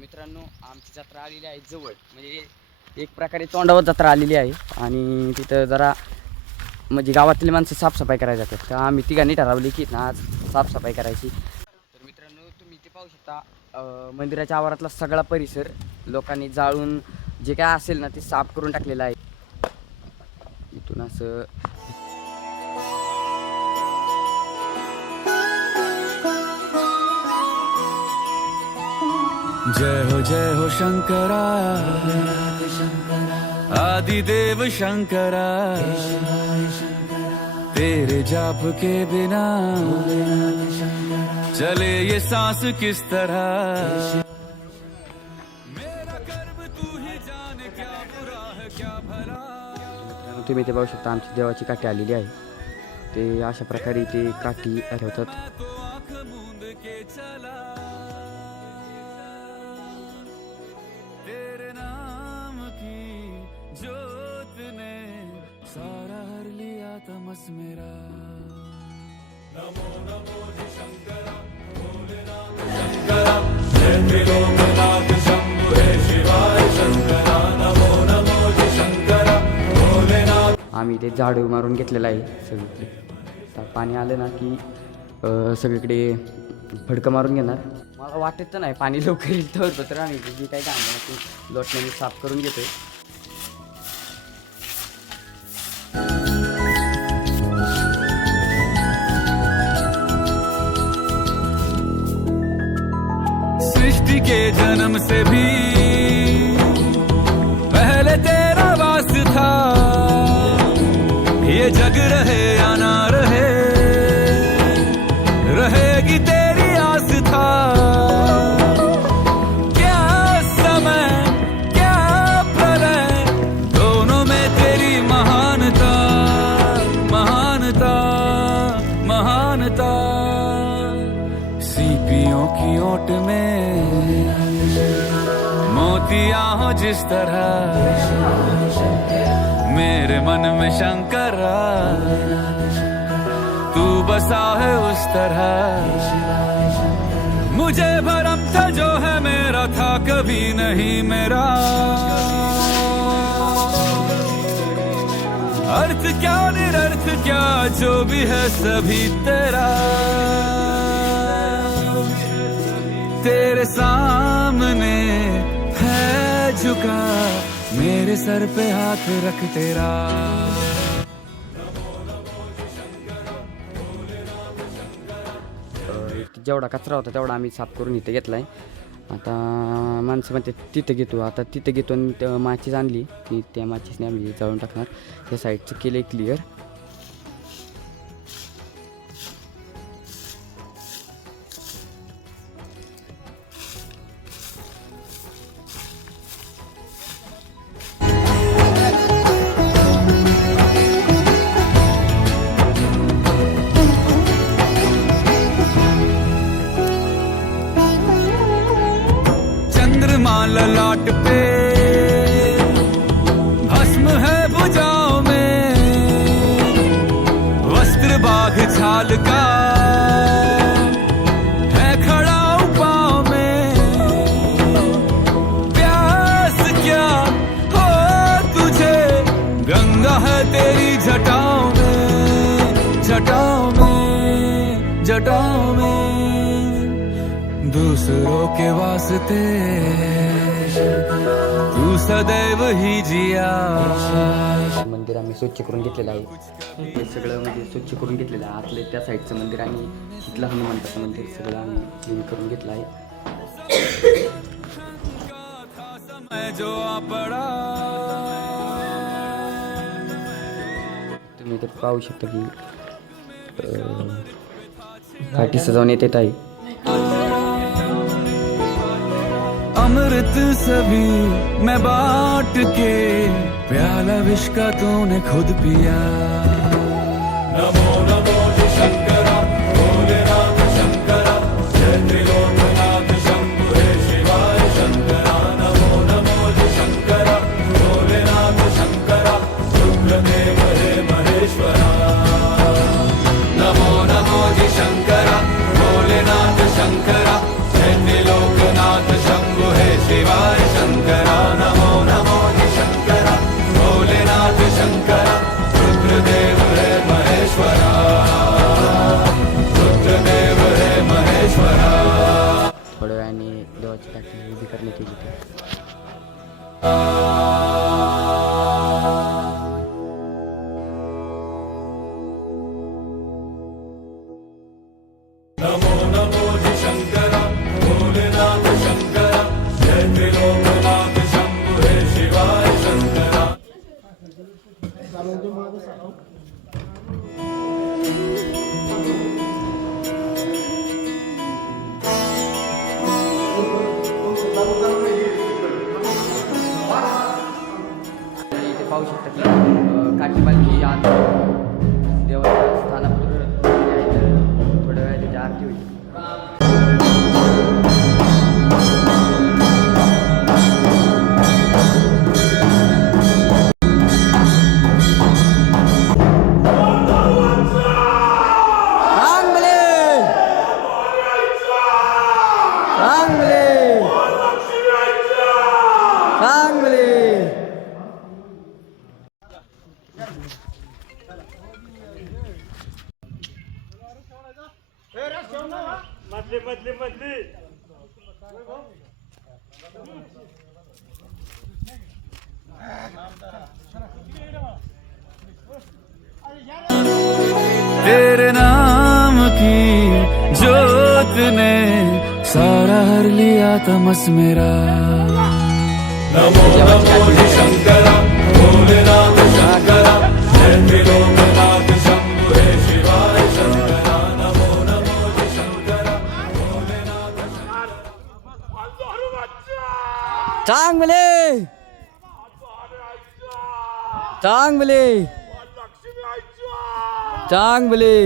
मित्रांनो, आमची जत्रा आलेली आहे जवळ, म्हणजे एक प्रकारे तोंडावर जत्रा आलेली आहे आणि तिथं जरा म्हणजे गावातली माणसं साफसफाई करायला जातात. तर आम्ही तिघांनी ठरवली की ना आज साफसफाई करायची. तर मित्रांनो, तुम्ही इथे पाहू शकता मंदिराच्या आवारातला सगळा परिसर लोकांनी जाळून जे काय असेल ना ते साफ करून टाकलेलं आहे. इथून असं जय हो शंकरा आदिदेव शंकरा, तेरे जाप के बिना चले ये सांस किस तरह। मेरा कर्म तू ही जाने, क्या बुरा है क्या भला। तुम्ही इथे पाहू शकता आमची देवाची काठी आलेली आहे. ते अशा प्रकारे ते काठी ठेवतात. तो आंख मूंद के चला, तेरे नाम की जोत ने सारा हर लिया तमस मेरा। नमो नमो जी शंकरा भोलेनाथ शंकरा, जय त्रिलोकनाथ शंभु हे शिवाय शंकरा। नमो नमो जी शंकरा भोलेनाथ। आम्ही ते झाडू मारून घेतलेलं आहे सगळीकडे. तर पाणी आलं ना की सगळीकडे फडकं मारून घेणार. मला वाटत तर नाही पाणी लवकर येईल, तर आम्ही जी काही काम आहे ते लोटण्याने साफ करून घेतोय. सृष्टि के जन्म से भी पहले तेरा वास था, ये जग रहे या ना रहे, रहेगी तेरी आस था। क्या समय क्या प्रलय, दोनों में तेरी महानता महानता महानता। सीपियों की ओट में मोतियां हो जिस तरह, मेरे मन में शंकरा तू बसा है उस तरह। मुझे भरम था जो है मेरा था कभी नहीं मेरा, अर्थ क्या निरर्थ क्या जो भी है सभी तेरा। तेरे सामने है झुका मेरे सर पे हाथ रख तेरा। जेवढा कचरा होता तेवढा आम्ही साफ करून इथे घेतला आहे. आता माणसं म्हणते तिथं घेतो, आता तिथं घेतो आणि माचीस आणली की त्या माचीसने आम्ही जाळून टाकणार. त्या साईडचं केलं आहे क्लिअर. ललाट पे भस्म है भुजाओं में, वस्त्र बाघ छाल का है खड़ा पाँव में। प्यास क्या हो तुझे, गंगा है तेरी जटाओं में जटाओं में जटाओं में। दूसरों के वास्ते तू सदैव ही जिया। मंदिर आम्ही स्वच्छ करून घेतलेलं आहे. हे सगळं म्हणजे स्वच्छ करून घेतलेलं आहे. आतले त्या साईडचं मंदिर आणि तिथलं हनुमंताचं मंदिर सगळं आम्ही क्लीन करून घेतलं आहे. जो पड़ा तुम्ही तर पाहू शकता की घाटी सजवण्यात येत आहे. अमृत सभी मैं बांट के, प्याला विष का तूने खुद पिया। नमो नमो जी शंकरा भोलेनाथ शंकरा, जय त्रिलोकनाथ शंभु हे शिवाय शंकरा। नमो नमो जी शंकरा भोलेनाथ शंकरा, रुद्रदेव हे महेश्वरा। नमो नमो जी शंकरा भोलेनाथ शंकरा, जय त्रिलोकनाथ शंभु हे देवाची काठी उभी करण्यात येईल इथे. नमो नमो जी शंकरा भोलेनाथ शंकरा जय त्रिलोकनाथ शंभु हे शिवाय शंकरा. इथे पाहू शकता की काठी पालखी आज देवाच्या स्थानापूर थोड्या वेळात त्याची आरती होईल. तेरे नाम की जोत ने सारा हर लिया तमस मेरा. नमो नमो जी शंकरा भोलेनाथ शंकरा जय त्रिलोकनाथ शंभु हे शिवाय शंकरा. नमो नमो जी शंकरा भोलेनाथ चांगले चांगले चांगले.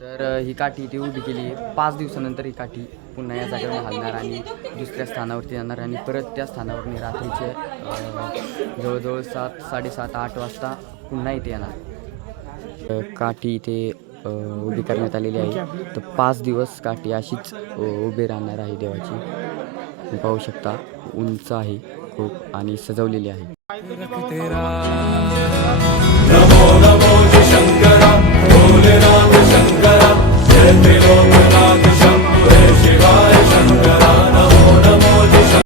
तर ही काठी इथे उभी केली आहे. 5 दिवसानंतर ही काठी पुन्हा या जागेवर हलणार आणि दुसऱ्या स्थानावरती जाणार आणि परत त्या स्थानावरून रात्रीचे जवळजवळ 7, 7:30, 8 वाजता पुन्हा इथे येणार. काठी इथे उभी करण्यात आलेली आहे. तर 5 दिवस काठी अशीच उभी राहणार आहे देवाची. तुम्ही पाहू शकता उंच आहे खूप आणि सजवलेली आहे. तेरा. नमो नमो जी शंकरा भोलेनाथ शंकरा जय त्रिलोकनाथ